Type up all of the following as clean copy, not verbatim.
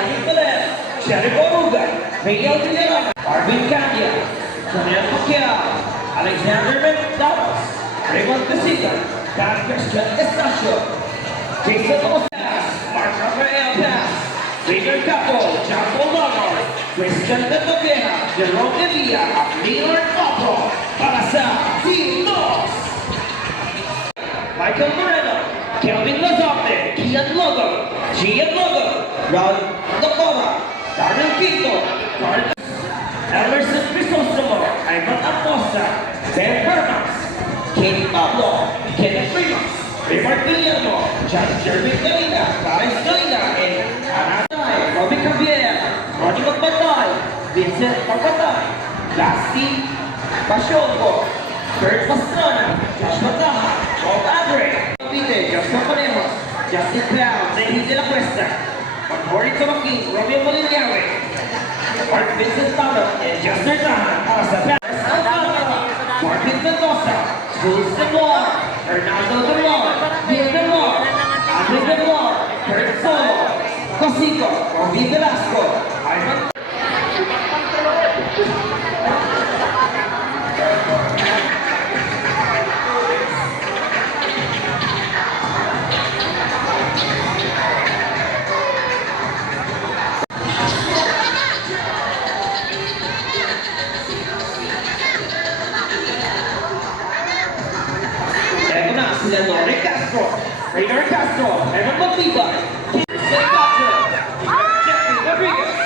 Marvin Velez, Cherry Boruga, Miguel Villarreal, Marvin Canya, Daniel Pacquiao, Alexander Mendoza, Raymond Casica, Dan Christian Estacio, Jason Osas, Mark Rafael Paz, Peter Capo, Jaco Logor, Christian Bendoqueja, Jerome Evia, at Leonard Otto, para sa Team Nos. Michael Moreno, Kelvin Lazarte, Kian Logo, Gian Logo, Rod Docora, Darnell Quinto, Carl Emerson Crisostomo, Ivan Aposta, Ben Bermas, Kenny Pablo, Kenneth Primas, Raymond Guillermo, John Jervin Galina, Clarence Galina, and Anatay, Robin Javier, Ronnie Magbatay, Vincent Magbatay, Lasty Pasyonko, Kurt Pastrana, Joshua Taha, Bob Agre, Pite, Joshua Panemos, Justin Cloud, David De La Cuesta, Manjori Tomakin, Romeo Molinawe, Mark Vincent Tano, and Justin Taha, para sa Paris Alcantara, Martin Mendoza, Jules Delor, Hernando Delor, Bill Delor, Andre Delor, Kurt Solo, Cosico, Robbie Velasco, Ivan sila Nori Castro, Rainer Castro, Evan Matibay, Kirsten Gotcha, Jeffrey Rodriguez,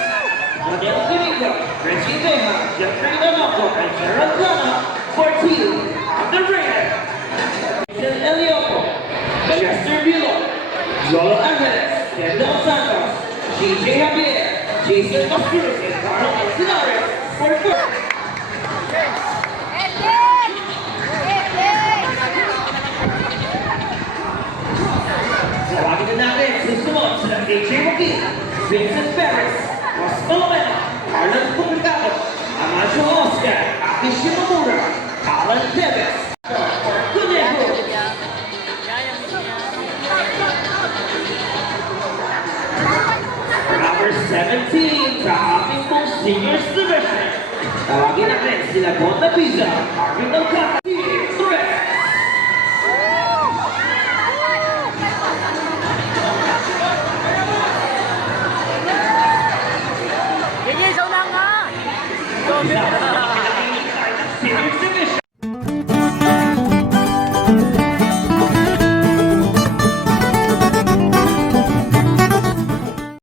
Daniel Quirico, Reggie Veja, Jeffrey Donoco, and Gerald Lana for Team Underrated. Jason Eliopo, Chester Vilo, Yolo Angeles, Kendall Santos, GJ Javier, Jason Mascurus, and Carl Alcinares for third. Tawagin na natin susunod sila AJ Joaquin, Vincent Perez, Ross Palomeno, Arlen Publicado, Amacho Oscar, Aki Shimomura, Alan Tevez, Kuneho. Number 17 sa ating pong seniors division. Tawagin natin sila Gonda Pizza, Arvin Alcantara.